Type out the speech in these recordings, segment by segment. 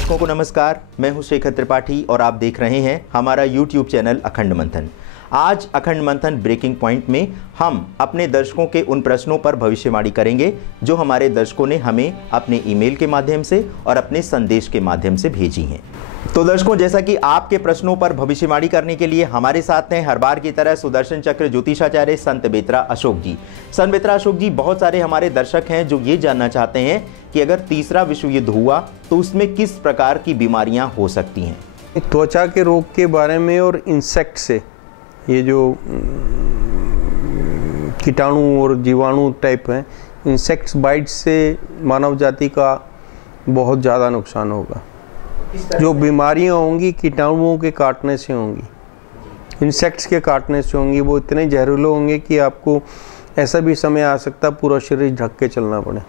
दर्शकों को नमस्कार, मैं हूं शेखर त्रिपाठी और आप देख रहे हैं हमारा YouTube चैनल अखंड मंथन। आज अखंड मंथन ब्रेकिंग पॉइंट में हम अपने दर्शकों के उन प्रश्नों पर भविष्यवाणी करेंगे जो हमारे दर्शकों ने हमें अपने ईमेल के माध्यम से और अपने संदेश के माध्यम से भेजी हैं। तो दर्शकों, जैसा कि आपके प्रश्नों पर भविष्यवाणी करने के लिए हमारे साथ हैं हर बार की तरह सुदर्शन चक्र ज्योतिषाचार्य संत बेत्रा अशोक जी। संत बेत्रा अशोक जी, बहुत सारे हमारे दर्शक हैं जो ये जानना चाहते हैं कि अगर तीसरा विश्व युद्ध हुआ तो उसमें किस प्रकार की बीमारियां हो सकती हैं। त्वचा के रोग के बारे में और इंसेक्ट से, ये जो कीटाणु और जीवाणु टाइप हैं, इंसेक्ट्स बाइट्स से मानव जाति का बहुत ज़्यादा नुकसान होगा। जो बीमारियां होंगी कीटाणुओं के काटने से होंगी, इंसेक्ट्स के काटने से होंगी। वो इतने जहरीले होंगे कि आपको ऐसा भी समय आ सकता है पूरा शरीर ढक के चलना पड़े।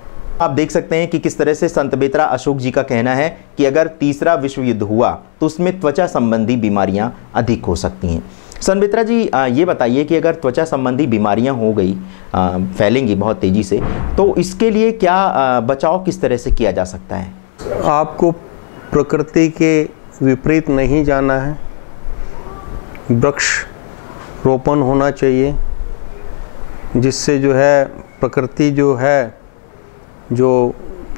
आप देख सकते हैं कि किस तरह से संत बेत्रा अशोक जी का कहना है कि अगर तीसरा विश्व युद्ध हुआ तो उसमें त्वचा संबंधी बीमारियां अधिक हो सकती हैं। संत बेत्रा जी, ये बताइए कि अगर त्वचा संबंधी बीमारियां हो गई, फैलेंगी बहुत तेजी से, तो इसके लिए क्या बचाव किस तरह से किया जा सकता है? आपको प्रकृति के विपरीत नहीं जाना है। वृक्ष रोपण होना चाहिए जिससे जो है प्रकृति जो है, जो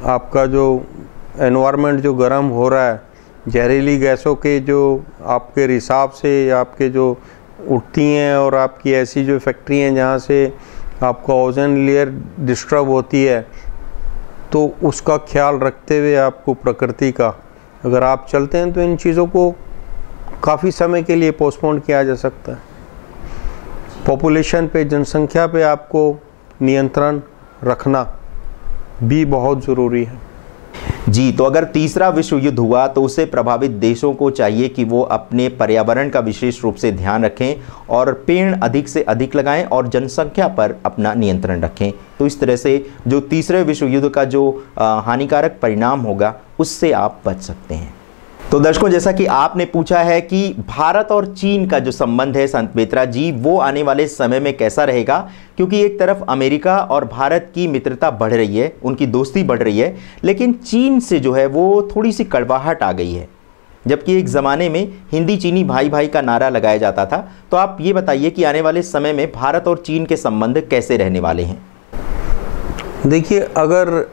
आपका जो एनवायरनमेंट जो गर्म हो रहा है, जहरीली गैसों के जो आपके रिसाव से आपके जो उठती हैं और आपकी ऐसी जो फैक्ट्री हैं जहाँ से आपका ओजोन लेयर डिस्टर्ब होती है, तो उसका ख्याल रखते हुए आपको प्रकृति का अगर आप चलते हैं तो इन चीज़ों को काफ़ी समय के लिए पोस्टपोन किया जा सकता है। पॉपुलेशन पे, जनसंख्या पे आपको नियंत्रण रखना भी बहुत ज़रूरी है जी। तो अगर तीसरा विश्व युद्ध हुआ तो उससे प्रभावित देशों को चाहिए कि वो अपने पर्यावरण का विशेष रूप से ध्यान रखें और पेड़ अधिक से अधिक लगाएं और जनसंख्या पर अपना नियंत्रण रखें। तो इस तरह से जो तीसरे विश्व युद्ध का जो हानिकारक परिणाम होगा उससे आप बच सकते हैं। तो दर्शकों, जैसा कि आपने पूछा है कि भारत और चीन का जो संबंध है संत बेत्रा जी, वो आने वाले समय में कैसा रहेगा, क्योंकि एक तरफ अमेरिका और भारत की मित्रता बढ़ रही है, उनकी दोस्ती बढ़ रही है, लेकिन चीन से जो है वो थोड़ी सी कड़वाहट आ गई है। जबकि एक ज़माने में हिंदी चीनी भाई भाई का नारा लगाया जाता था। तो आप ये बताइए कि आने वाले समय में भारत और चीन के संबंध कैसे रहने वाले हैं? देखिए, अगर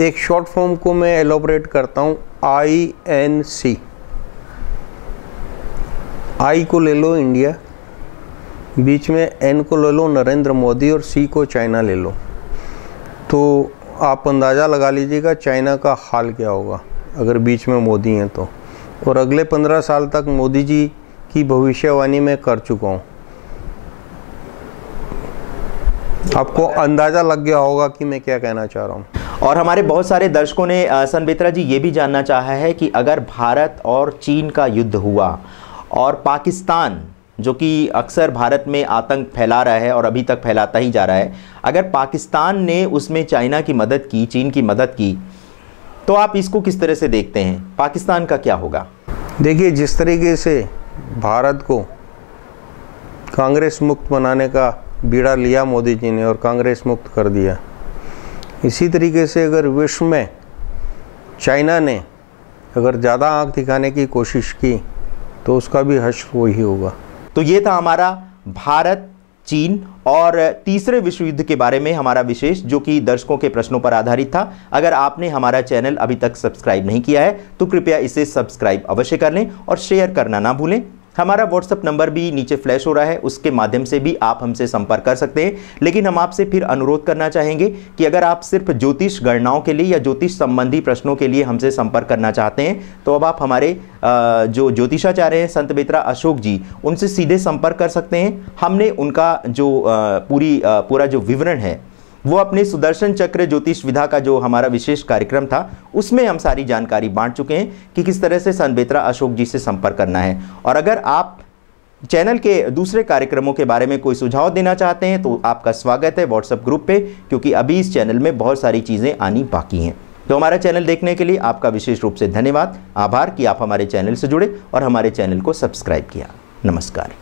एक शॉर्ट फॉर्म को मैं एलोबरेट करता हूँ, INC। I को ले लो इंडिया, बीच में N को ले लो नरेंद्र मोदी और C को चाइना ले लो, तो आप अंदाज़ा लगा लीजिएगा चाइना का हाल क्या होगा अगर बीच में मोदी हैं तो। और अगले 15 साल तक मोदी जी की भविष्यवाणी मैं कर चुका हूँ। आपको अंदाज़ा लग गया होगा कि मैं क्या कहना चाह रहा हूँ। और हमारे बहुत सारे दर्शकों ने संत बेत्रा जी ये भी जानना चाहा है कि अगर भारत और चीन का युद्ध हुआ और पाकिस्तान, जो कि अक्सर भारत में आतंक फैला रहा है और अभी तक फैलाता ही जा रहा है, अगर पाकिस्तान ने उसमें चाइना की मदद की, चीन की मदद की, तो आप इसको किस तरह से देखते हैं? पाकिस्तान का क्या होगा? देखिए, जिस तरीके से भारत को कांग्रेस मुक्त बनाने का बीड़ा लिया मोदी जी ने और कांग्रेस मुक्त कर दिया, इसी तरीके से अगर विश्व में चाइना ने अगर ज़्यादा आंख दिखाने की कोशिश की तो उसका भी हश्र वही होगा। तो ये था हमारा भारत, चीन और तीसरे विश्व युद्ध के बारे में हमारा विशेष, जो कि दर्शकों के प्रश्नों पर आधारित था। अगर आपने हमारा चैनल अभी तक सब्सक्राइब नहीं किया है तो कृपया इसे सब्सक्राइब अवश्य कर लें और शेयर करना ना भूलें। हमारा व्हाट्सएप नंबर भी नीचे फ्लैश हो रहा है, उसके माध्यम से भी आप हमसे संपर्क कर सकते हैं। लेकिन हम आपसे फिर अनुरोध करना चाहेंगे कि अगर आप सिर्फ ज्योतिष गणनाओं के लिए या ज्योतिष संबंधी प्रश्नों के लिए हमसे संपर्क करना चाहते हैं तो अब आप हमारे जो ज्योतिषाचार्य हैं संत बेत्रा अशोक जी, उनसे सीधे संपर्क कर सकते हैं। हमने उनका जो पूरा जो विवरण है वो अपने सुदर्शन चक्र ज्योतिष विधा का जो हमारा विशेष कार्यक्रम था उसमें हम सारी जानकारी बांट चुके हैं कि किस तरह से संत बेत्रा अशोक जी से संपर्क करना है। और अगर आप चैनल के दूसरे कार्यक्रमों के बारे में कोई सुझाव देना चाहते हैं तो आपका स्वागत है व्हाट्सएप ग्रुप पे, क्योंकि अभी इस चैनल में बहुत सारी चीज़ें आनी बाकी हैं। तो हमारा चैनल देखने के लिए आपका विशेष रूप से धन्यवाद, आभार कि आप हमारे चैनल से जुड़े और हमारे चैनल को सब्सक्राइब किया। नमस्कार।